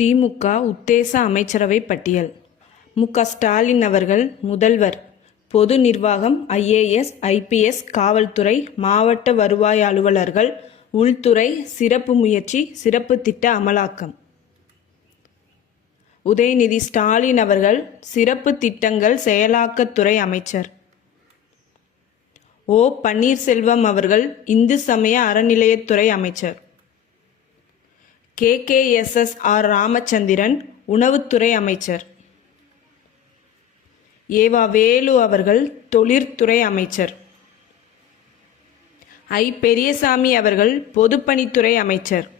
திமுக உத்தேச அமைச்சரவை பட்டியல். மு.க.ஸ்டாலின் அவர்கள் முதல்வர். பொது நிர்வாகம், IAS, IPS, காவல்துறை, மாவட்ட வருவாய் அலுவலர்கள், உள்துறை, சிறப்பு முயற்சி, சிறப்பு திட்ட அமலாக்கம். உதயநிதி ஸ்டாலின் அவர்கள் சிறப்பு திட்டங்கள் செயலாக்கத்துறை அமைச்சர். ஓ. பன்னீர்செல்வம் அவர்கள் இந்து சமய அறநிலையத்துறை அமைச்சர். KKSSR ராமச்சந்திரன் உணவுத்துறை அமைச்சர். ஏவா வேலு அவர்கள் தொழிற்துறை அமைச்சர். பெரியசாமி அவர்கள் பொதுப்பணித்துறை அமைச்சர்.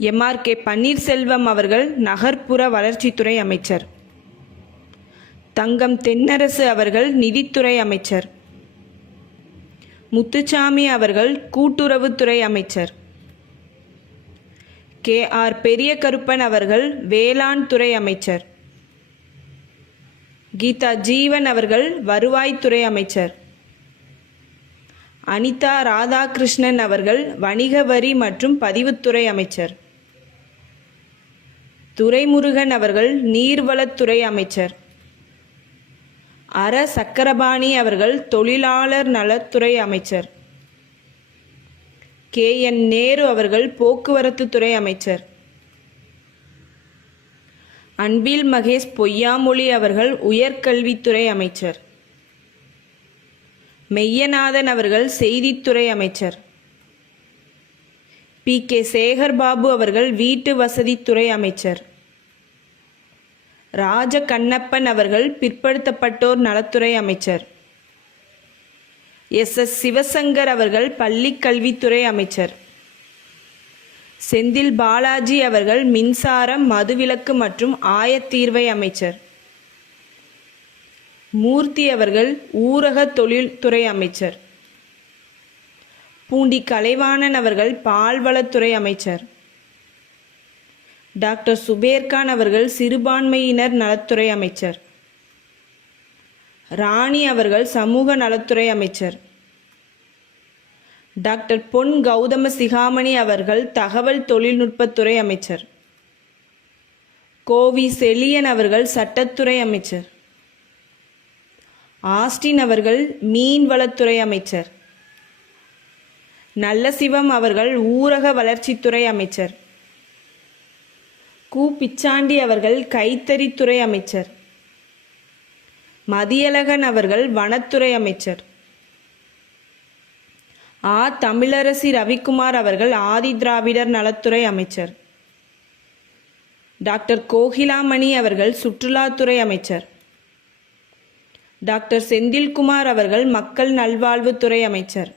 MRK பன்னீர்செல்வம் அவர்கள் நகர்ப்புற வளர்ச்சித்துறை அமைச்சர். தங்கம் தென்னரசு அவர்கள் நிதித்துறை அமைச்சர். முத்துசாமி அவர்கள் கூட்டுறவுத்துறை அமைச்சர். KR பெரிய கருப்பன் அவர்கள் வேளாண் துறை அமைச்சர். கீதா ஜீவன் அவர்கள் வருவாய்த்துறை அமைச்சர். அனிதா ராதாகிருஷ்ணன் அவர்கள் வணிக வரி மற்றும் பதிவுத்துறை அமைச்சர். துரைமுருகன் அவர்கள் நீர்வளத்துறை அமைச்சர். சக்கரபாணி அவர்கள் தொழிலாளர் நலத்துறை அமைச்சர். KN நேரு அவர்கள் போக்குவரத்து துறை அமைச்சர். அன்பில் மகேஷ் பொய்யாமொழி அவர்கள் உயர்கல்வித்துறை அமைச்சர். மெய்யநாதன் அவர்கள் செய்தித்துறை அமைச்சர். PK சேகர்பாபு அவர்கள் வீட்டு வசதித்துறை அமைச்சர். ராஜகண்ணப்பன் அவர்கள் பிற்படுத்தப்பட்டோர் நலத்துறை அமைச்சர். SS சிவசங்கர் அவர்கள் பள்ளிக் கல்வித்துறை அமைச்சர். செந்தில் பாலாஜி அவர்கள் மின்சாரம், மதுவிலக்கு மற்றும் ஆயத்தீர்வை அமைச்சர். மூர்த்தி அவர்கள் ஊரக தொழில்துறை அமைச்சர். பூண்டி கலைவாணன் அவர்கள் பால்வளத்துறை அமைச்சர். டாக்டர் சுபேர்கான் அவர்கள் சிறுபான்மையினர் நலத்துறை அமைச்சர். ராணி அவர்கள் சமூக நலத்துறை அமைச்சர். டாக்டர் பொன் கௌதம சிகாமணி அவர்கள் தகவல் தொழில்நுட்பத்துறை அமைச்சர். கோவி செழியன் அவர்கள் சட்டத்துறை அமைச்சர். ஆஸ்டின் அவர்கள் மீன்வளத்துறை அமைச்சர். நல்லசிவம் அவர்கள் ஊரக வளர்ச்சித்துறை அமைச்சர். பிச்சாண்டி அவர்கள் கைத்தறித்துறை அமைச்சர். மதியழகன் அவர்கள் வனத்துறை அமைச்சர். தமிழரசி ரவிக்குமார் அவர்கள் ஆதிதிராவிடர் நலத்துறை அமைச்சர். டாக்டர் கோகிலாமணி அவர்கள் சுற்றுலாத்துறை அமைச்சர். டாக்டர் செந்தில்குமார் அவர்கள் மக்கள் நல்வாழ்வுத்துறை அமைச்சர்.